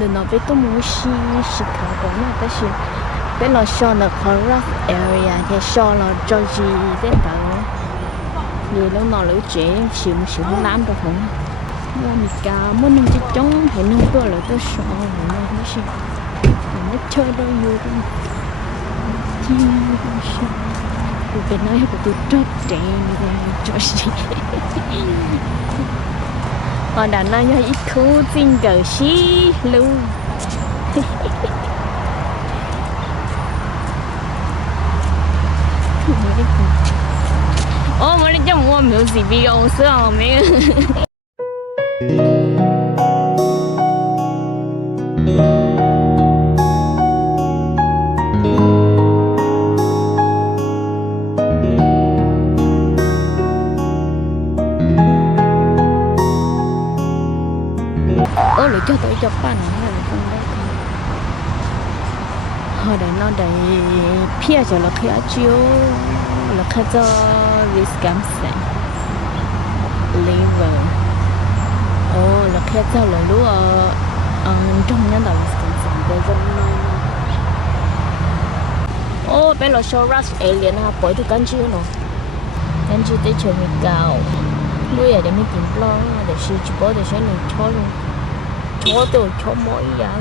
nên nó biết tôi muốn xí khảo của nó tới xí biết là show là corrupt area thì show là cho gì đến đó vì lúc nào lỡ chuyện xíu không làm được không mua mì cá muốn nâng chỉ trống thì nâng bữa là tôi show rồi nó mới xí nó chơi đâu nhiều đâu chi tôi phải nói của tôi rất trẻ cho gì họ đã nói cho ít khu tin cờ xí luôn ô mà đi cho mua miếng gì bị ông sữa không mấy ô lại cho tôi cho bạn nó là không đấy họ để nó để phía cho nó khi ở chiếu là khi cho Wisconsin liver ô là khi cho là lúa trong nhà đó Wisconsin để dân nói ô bây giờ show rush alien ha bởi từ căn chiếu nó căn chiếu tới trường mình cao lúa để mình tìm lo để sử dụng bỏ để sẽ mình cho luôn cho tôi cho mỗi giá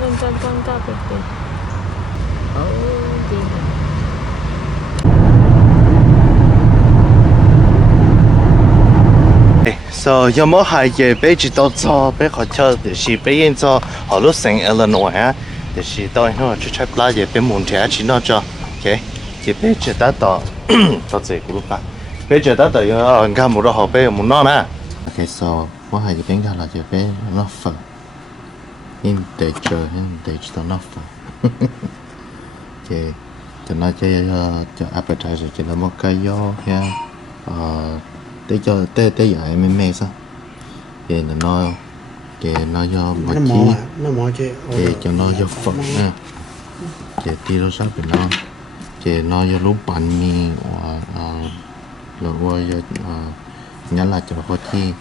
nên căng cả việc gì so do mỗi hai giờ bé chỉ tao cho bé họ chơi để chỉ bé yên cho họ lúc sinh Illinois á để chỉ tao nó chỉ chấp lá giờ bé muốn trẻ chỉ nó cho ok chỉ bé chỉ đã tao tao chỉ cũng phải bé chỉ đã tao anh cả một đứa họ bé muốn nó nè ok so mỗi hai giờ bé cả là giờ bé nó phở in để chờ để cho nó phở okay cho nó cho appetizer cho nó một cái gió ha để cho để giờ em mê sao thì nó do một chi thì cho nó do phật ha thì tí nó sao bị nó thì nó do lúc bánh mì rồi qua nhớ là cho có chi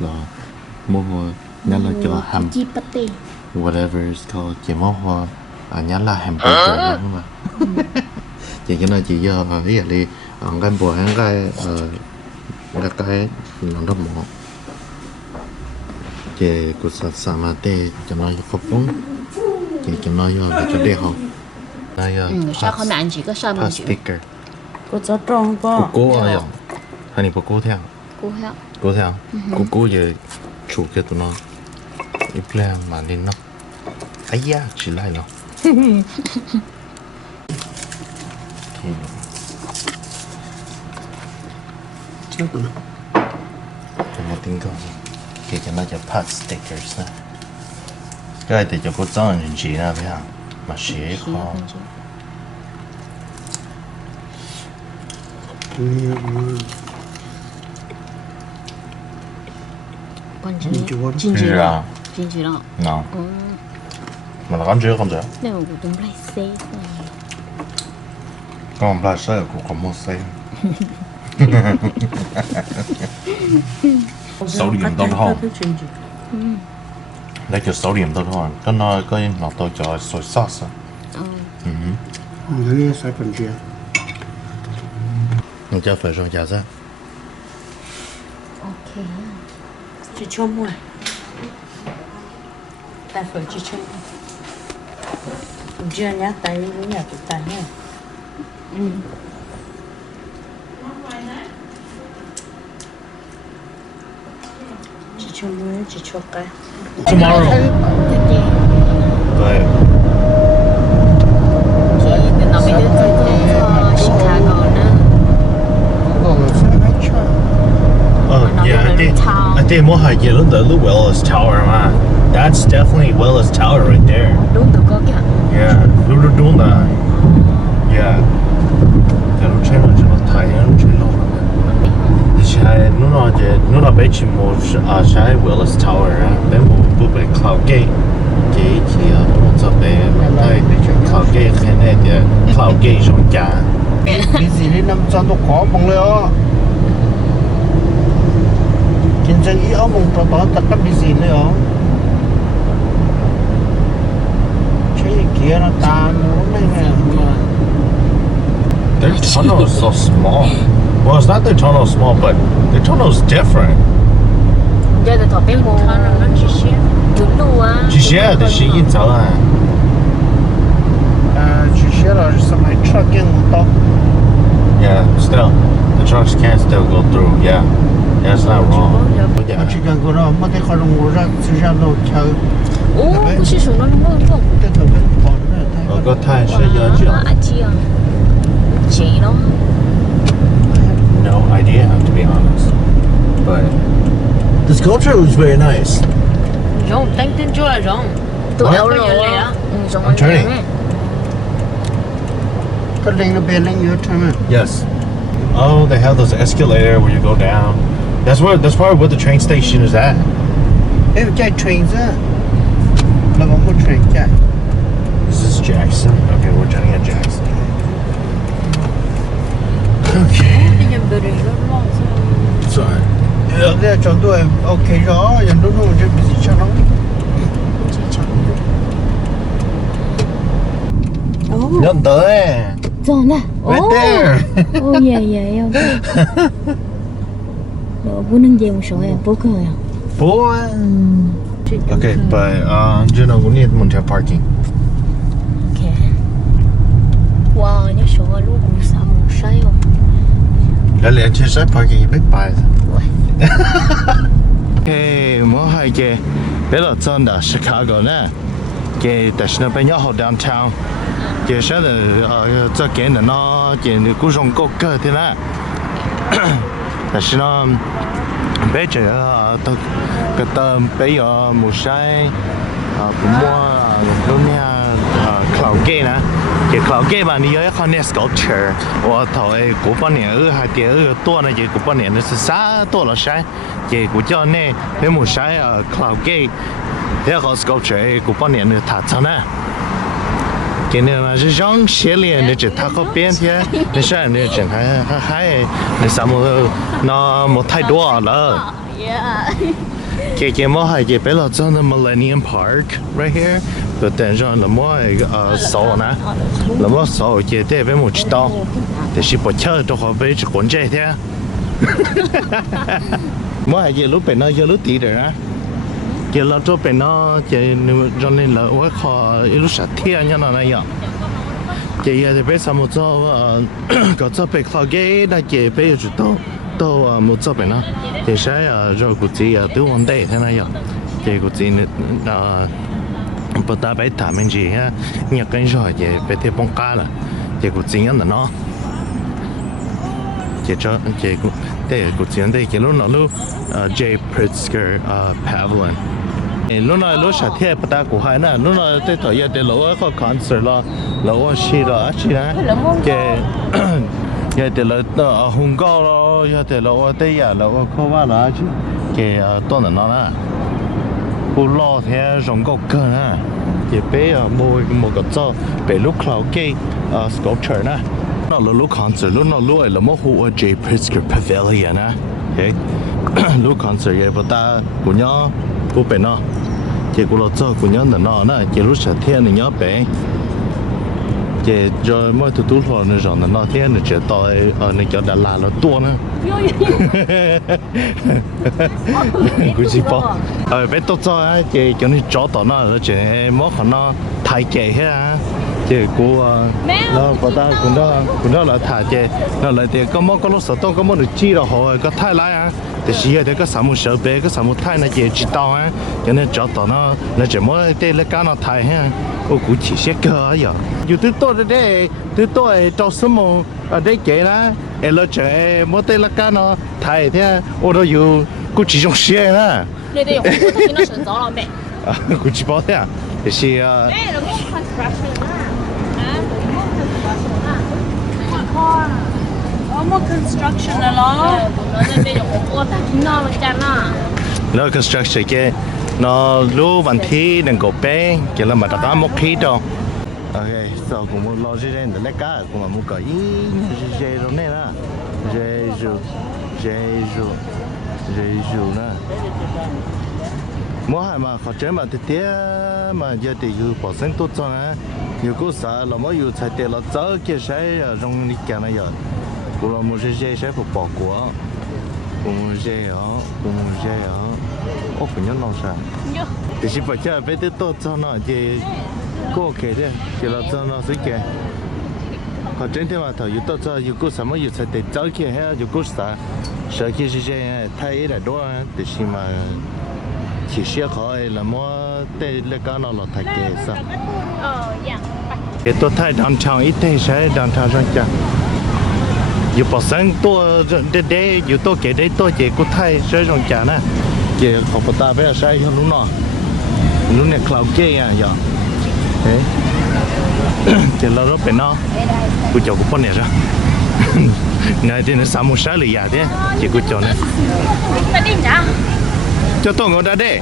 rồi mua nhớ là cho hầm whatever it's called chỉ mua hoa nhớ là hamburger đúng không ạ chỉ cho nên chỉ do ý là đi cái bò hàng cái nó đâm mỏ chỉ của sa mà tê cho nó khóc bóng chỉ cho nó do để cho đeo không sao không ăn chỉ có sao mà chịu có cho tròn bao cô à vậy hay là cô theo cô theo cô giờ chủ cái tụi nó ít plan mà nên nó ấy da chỉ lại nó chưa được cho nó tính câu kể cho nó cho part stickers nè cái này thì cho cô cho anh chị nè phải không mà xé khó chính trị đó no mà là con chưa không được nên mà cũng phải xé con phải xé cũng không muốn xé 手連到湯，你叫手連到湯，跟我嗰啲落到就係水沙沙。嗯哼，有啲細份住啊。你叫粉上加噻。OK。去敲木，帶粉去敲木。唔知人家帶人家不帶呢？嗯。Tomorrow. 对。所以你那边就在Chicago 呢。Yeah, I think more high. Yeah, look the Willis Tower, man. That's definitely Willis Tower right there. Đúng được có kìa. Yeah, lúc đúng là. Yeah. Cái lúc trên là chỉ thấy lúc trên lâu. Sai nó là bé chỉ một sai Willis Tower á, bé một bộ bé Cloud Gate, cái chỉ một giờ bé là thấy Cloud Gate cái này thì Cloud Gate trong nhà. Cái gì đi nằm trong nó khó mong nữa. Kinh doanh ý ông mong cho đó tất cả cái gì nữa. tunnel is so small. Well, it's not the tunnel is small, but the tunnel is different. giờ thì thọ bên bộ nó chỉ xe chủ lưu á Chỉ xe thì chỉ in走啊。chỉ xe là sao mà truck cái ngọn tàu. Yeah, still, the trucks can still go through. Yeah, yeah, it's not wrong. Mà chỉ cần có đó, mà cái khó lòng ngủ ra, chỉ ra lâu theo. ủa có sự số nó luôn luôn Cái thằng bên còn nữa. Có thay sẽ giờ chưa? à chị à chị đó No idea, to be honest. But The sculpture was very nice. rong đánh tên chỗ là rong tụi What? eo Có rồi nhiều lệ á. giống I'm turning. Cái lên nó bên lên nhiều time. yes. Oh, they have those escalator where you go down. That's probably where the train station is at. Em chạy train ra. Là một train chạy. This is Jackson. Okay, we're turning at Jackson. Okay. đi nhầm bờ đường nó lo Sorry. Đây cho tôi ok rõ, giờ đúng rồi, chứ bị gì cho nó. Nhận tới. rồi nè Right there. ô yeah eo đó rồi bố nâng về một số em bố cười à Boy. Okay, but you know, we need Montreal parking. ok wow nhớ số lúc cũng sao một say không Đã liền trên side parking biết bài. Ui. Okay, mỗi hai cái bây giờ chân đã Chicago nè. Cái tại sao bây giờ họ downtown. Cái sao là cho cái nó cái cú rong cố cơ thế nè. Tại sao bây giờ cái tầm bây giờ một sai cũng mua lúc nha cloud gate nè. Cái cloud gate mà你有一看那 sculpture， 我头诶古巴年还第二多呢，个古巴年的是啥多了晒，个古叫呢，那木晒cloud gate， 那个 sculpture 古巴年的塔层呢。cái này mà是让写脸的，就他个边天，那啥呢，真还那什么，那没太多了。cái mỗi hai cái bây giờ trong the Millennium Park right here, but then trong là mỗi số nè, là mỗi số cái đây bên một chiếc tàu, thì chỉ bỏ chơi cho họ về chỉ cuốn chạy thế. Mỗi hai cái lúc bên nó giờ lúc tí rồi á. Cái là cho bên nó cái cho nên là tôi khó lúc sát thiên như nào này vậy. Cái thì bây giờ một chỗ có chỗ bên khó cái là cái bây giờ tao một chỗ bên nó cái sai rồi cũng chỉ từ vấn đề thế này vậy. Cái cũng chỉ bắt đầu bây thả mình gì ha, nhắc cái rồi cái bây giờ bông cá là cái cũng chỉ là nó cái cho cái cũng đây cũng chỉ đây cái lúc nào lúc J Pritzker Pavilion. Lúc nào lúc sát thế bắt đầu của hai nè, lúc nào tới thời gian tới lâu có concert lo, lâu xí lo xí nè, cái giờ tới lâu Hồng Kông lo, giờ tới lâu tới giờ lâu có bao là chứ, cái toàn là nó nè, bu lo thế rong gốc cơ nè, cái bé một cái chỗ bé lúc cloud gate sculpture nè, nó lúc concert lúc nào lúc là một khu J Pritzker Pavilion nè, okay, lúc concert cái bắt đầu của nhau của bé nó cái của nó cho của nhau là nó nè cái lúc sát thiên này nhớ bé cái rồi mỗi thứ tốt rồi rồi nó thiên nó chỉ tỏi nó cho Đà Lạt nó tua nữa cái gì bỏ bé tốt cho cái này chó tỏi nó chỉ mỗi khả nó thay cái hết cái của nó bắt đầu cũng đó là thả cái nó lại thì có lúc sợ tôi có được chi rồi họ có thay lại à thì chỉ là cái sản phẩm sơ bé cái sản phẩm thay nó chỉ tao á cho nên chó tao nó chỉ mỗi tên là cái nó thay ha ô cũng chỉ xét cơ ấy giờ dù từ tôi đây từ tôi cho số một ở đây cái là em lo chơi mỗi tên là cái nó thay thế ô đó dù cũng chỉ trong xe nè đây đây用我听到神走了没cũng chỉ bảo thế à thì chỉ哎了我看 construction 啊 more construction là lo nó đây đây用我ta听到了真啊 nó construction cái nó lưu vấn thi đừng có bé cái là mà đã có một khí đâu ok sau cũng một lo gì đến để cá cũng mà một cái dây rồi nè dây ru nè mỗi hai mà họ chơi mà thì mà giờ thì cứ bỏ sinh tốt cho nè nhiều cố sợ là mỗi yêu chạy tiền là chở kia sẽ rong đi cả này giờ cũng là một dây sẽ phục bỏ của cũng dây ở ô cũng nhớ lâu sao thì chỉ phải chơi với cái tốt cho nó thì cô kể đấy thì là cho nó sẽ kể họ trên thế mà thầu tốt cho yêu cô sao yêu sẽ để cháu kia hay yêu cô sao sợ khi sẽ thay lại đó thì khi mà chỉ sẽ khỏi là mua tê lấy cái nào là thay kệ sao cái tôi thay đàn chàng ít thế sẽ đàn chàng rằng chả dù bỏ sáng tôi để dù tôi kể đấy tôi chỉ có thay sẽ rằng chả nè chỉ học của ta bây giờ sai hơn lúc này cloud kia à giờ thế chỉ là nó phải nó cô cháu cũng này ra này thì nó sao một sáng lì à thế chỉ cô cháu này cho tôi ngồi ra đây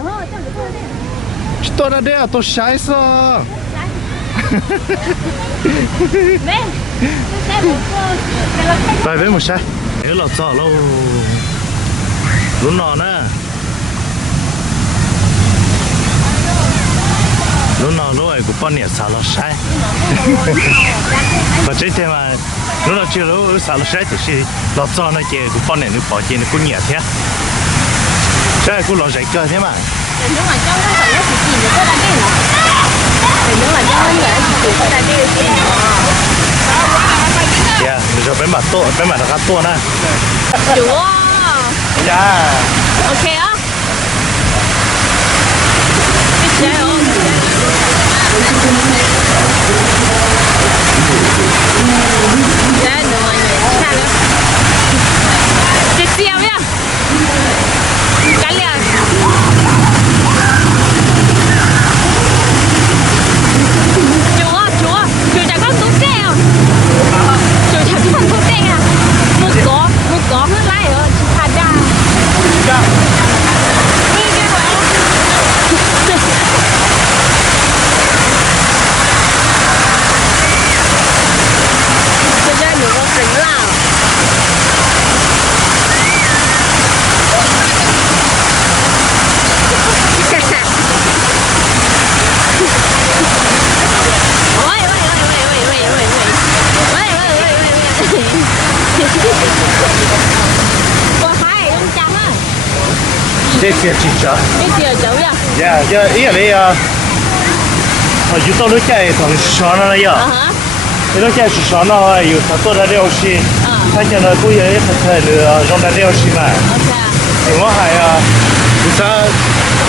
tôi ra đây à tôi sai sao tại với một sai nếu là sao lâu lúc nọ nè lúc nào lúc ấy cũng bao nhiêu sao là sai và trên thế mà lúc nào chưa lúc sao là sai thì là sao nó chơi cũng bao nhiêu nó bỏ tiền nó cũng nhiều thế sai cũng lo dạy cơ thế mà nếu mà cho nó phải nó chỉ chỉ được cái là cái nó nếu mà cho nó vậy thì cái là cái yeah rồi bên mặt nó khá to nè chúa yeah ok á cái chế không chế nữa mọi người sao nữa cái tiêu nhá cái liền chúa chả có tốt đen à chúa chả có tốt đen à một có hơn lại ở thà ra đi đi vậy bây giờ nữa có tính là这些记者cái kia cháu nhá yeah giờ ý là đây họ chúng tôi lúc chạy thằng sáng nó vậy thì lúc chạy sáng nóอยู่thằng tôi đã đeo xi thay cho nó cũng vậy thay được trong đã đeo xi mà thì nó hay thì sao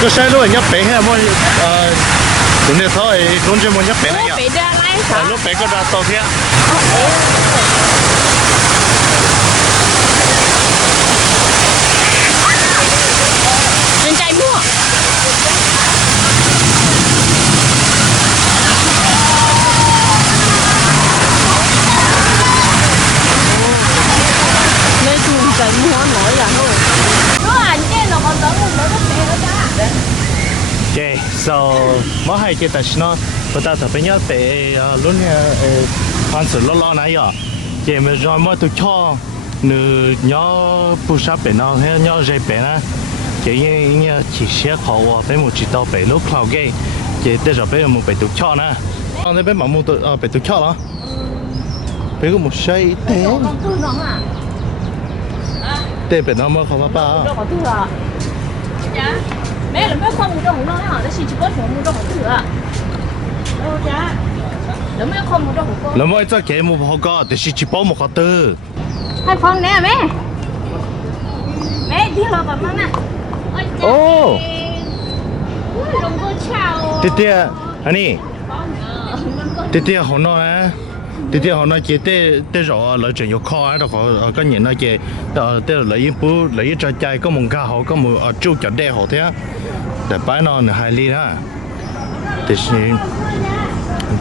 cứ sai lúc nhấp bể hay mua tụi này thôi cũng chỉ muốn nhấp bể này bể ra lại sao lúc bể có ra to thế mình chạy mua nơi chung chạy mua nổi là thôi nó ảnh trên nó còn đỡ một đỡ bể nó ra okay so mỗi hai cái tài nó người ta phải nhớ về lúc này quan sự lo này à chị mới rồi mỗi tụi cho nữ nhớ bù sát bể nó hay nhớ dây bể nè chị như chỉ xe khó với một chỉ tàu bể lúc nào cái chị tới rồi bây giờ một bể tụi cho nè con thấy bé mà một tụi bể tụi cho đó bé có một xây thế tên bể nó mới không ba mẹ là mấy con mua trong nó hả? Nó chỉ có số mua trong một thứ à? Đâu cha? Nó mấy con mua trong một con. nó mới cho cái một họ có, thì chỉ bao một họ tư. Hai con nè mẹ. Mẹ đi lo vào măng nè. Ô. Lồng cô chào. Tía, anh đi. Tía họ nói á. Tía họ nói chỉ tê rõ lợi chuyện yêu khó đó họ có nhìn nói chỉ tê lấy bố lấy cho trai có một cá họ có một chú chọn đeo họ thế để bãi nó là hai ly ha thì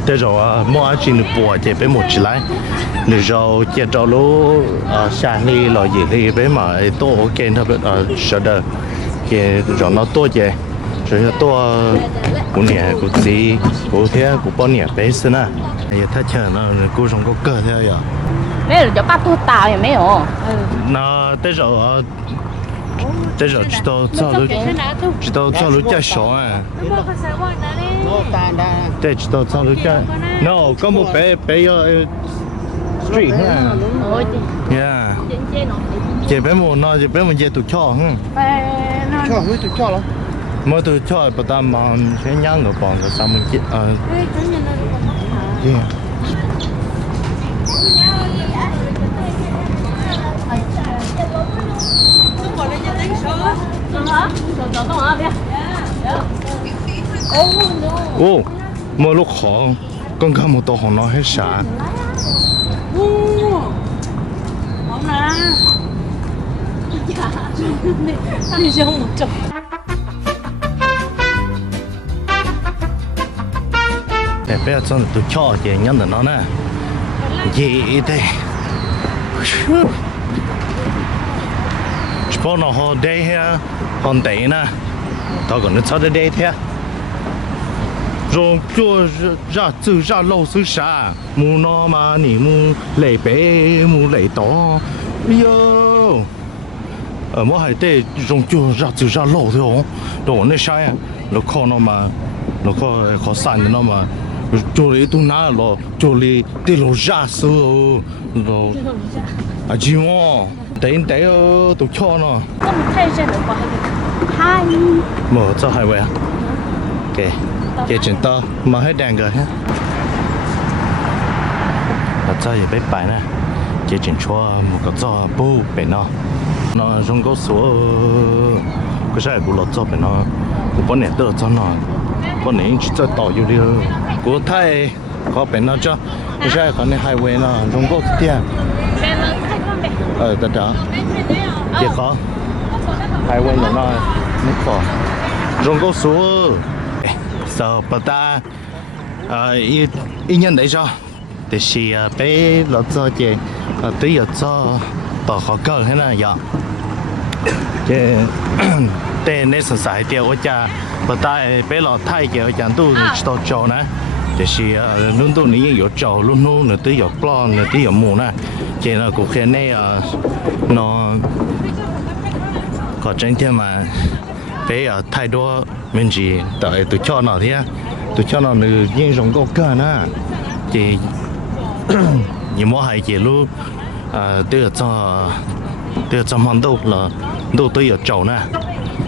tê rõ mua chỉ được bùa chỉ với một chỉ lái được rồi chỉ cho lú xa ly là gì ly với mà tô ok thôi sợ đời cái rồi nó tô chỉ rồi tô cũng nhẹ cũng gì cũng thế cũng bao nhiêu bé xí nè bây giờ thấy chờ nó cô sống có cơ theo giờ mẹ là cho bắt tôi tao vậy mẹ ồ nó tới rồi chỉ tao cho lúc chơi sổ à tới chỉ tao cho lúc chơi nó có một bé street ha. ôi Yeah. chị nó Chị bé mua nó chị bé mua dây tụ cho hả? cho mới tụi cho lắm Mới tụ cho bà ta mà sẽ nhang ở bọn rồi sao mình chị yeah. Ô, mỗi lúc khó con cá một tổ họ nói hết xả. không nè đi xuống một chút Để bây giờ tụi cho chị nhắn được nó nè. Gì đây? Chỉ nó họ đây ha, còn đấy nè. Tao còn nó sao đây thế? Rồi cho ra tự ra lâu sự啥? Mu nó mà nỉ mu lấy bé mu lấy to. Yo. Ở mỗi hai đây rồi cho ra tự ra lâu thôi không? Đồ này sai à? Nó khó nó mà nó khó san nó mà. Cho lấy tu ná lo, cho lấy để lo ra số lo. À chị mo, đấy tụi cho nó. có một thay ra được hai Mở cho hai vậy à? Ok, cái chuyện to mà hết đèn rồi ha. Là cho gì bé bài nè, cái chuyện cho một cái cho bố bé nó trong có số cái sai của nó cho bé nó, của bọn này tự cho nó, bọn này chỉ cho tỏ yêu đi, của thay có bé nó cho, cái sai còn này hai vậy nó trong có tiền, bé lớn thay con bé tất cả, cái khó, hai vậy là nó khó, trong có số, sao bà ta, ý nhân đấy cho. Thì khi bé nó cho chị tí giờ cho tỏ khó cơ thế này vậy chị tên nên sẵn sàng tiêu ở cha và tại bé lọ thay kiểu chẳng tu cho trâu nè thì khi luôn tu ní nhiều trâu luôn luôn nữa tí giờ plon nữa tí giờ mù nè chị là cuộc khen này nó có tranh thêm mà bé ở thay đua mình chỉ đợi tụi cho nó thế tụi cho nó nữ nhưng giống có cơ nè chị nhưng mà hay chị luôn đưa cho món đâu là đâu tôi ở chậu nè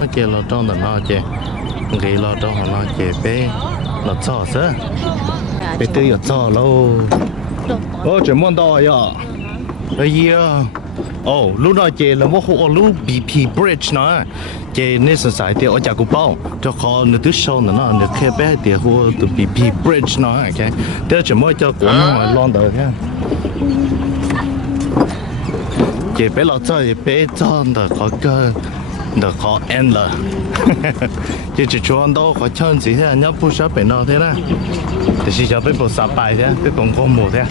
nó kia là trong đó nó chị cái là trong nó chị bé là cho sớ bé tôi ở cho lâu ô chỉ món đó à cái gì à ô lúc đó chị là một hộ lúc BP bridge nó chị nên sử dụng thì ở nhà cũng bao cho họ nửa thứ sau nữa nó nửa kia bé thì hộ từ BP bridge nó cái thế chỉ mới cho của nó mà lon đời ha chị bé lo cho chị bé cho được có cơ được có end là chị chỉ cho anh đâu có chân gì thế nhớ bút sắp bé nào thế nè thì chỉ cho bé bút sắp bài thế bé còn có một thế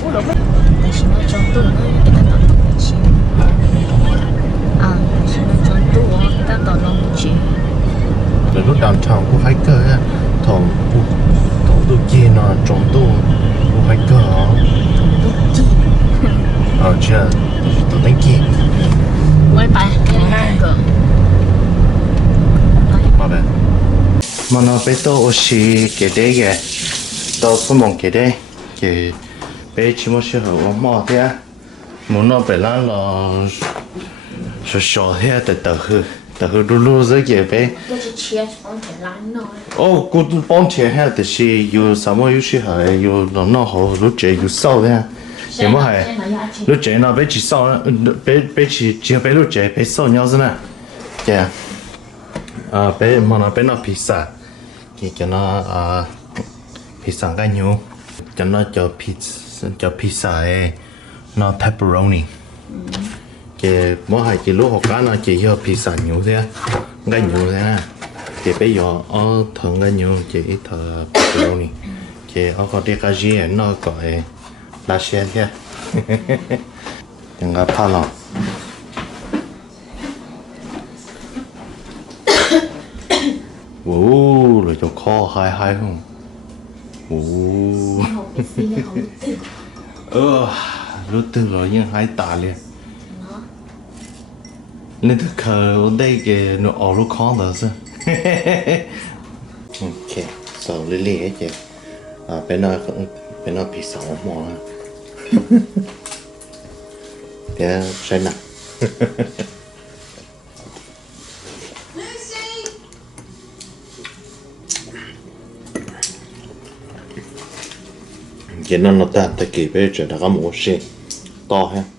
rồi lúc đàn tròn của hai cơ á thòng tu chi nó trồng tu của hai cơ chưa tôi đánh chi quay bài mà bé mà nó bé to oxy cái đấy kìa to số mong cái đấy cái bé chỉ muốn sử dụng mỏ thế muốn nó bé lan là sờ thế từ từ lú dưới kia bé ô cô bón chè ha thì chỉ yêu sao mà yêu chỉ hay yêu nó họ lú chè yêu sau thế nhưng mà hay lú chè nó bé chỉ sau bé chỉ bé lú chè bé sau nhau thế nè bé mà nó bé nó pizza thì cho nó pizza cái nhiều cho nó cho pizza ấy nó pepperoni cái mỗi hai cái lúa hộp cá nó chỉ cho pizza nhiều thế cái nhiều thế cái bây giờ ở thằng cái nhiều chỉ thằng pepperoni cái ở có cái gì nó gọi là xe thế đừng có phá lòng wow rồi cho kho hai không lúc từ rồi nhưng hai tà liền nên thực ở đây cái nó ở lúc khó rồi sao ok sau lấy lấy cái bên nó bị sầu mỏ để sai nặng cái nó ta ta kịp bây giờ đã có một xe to ha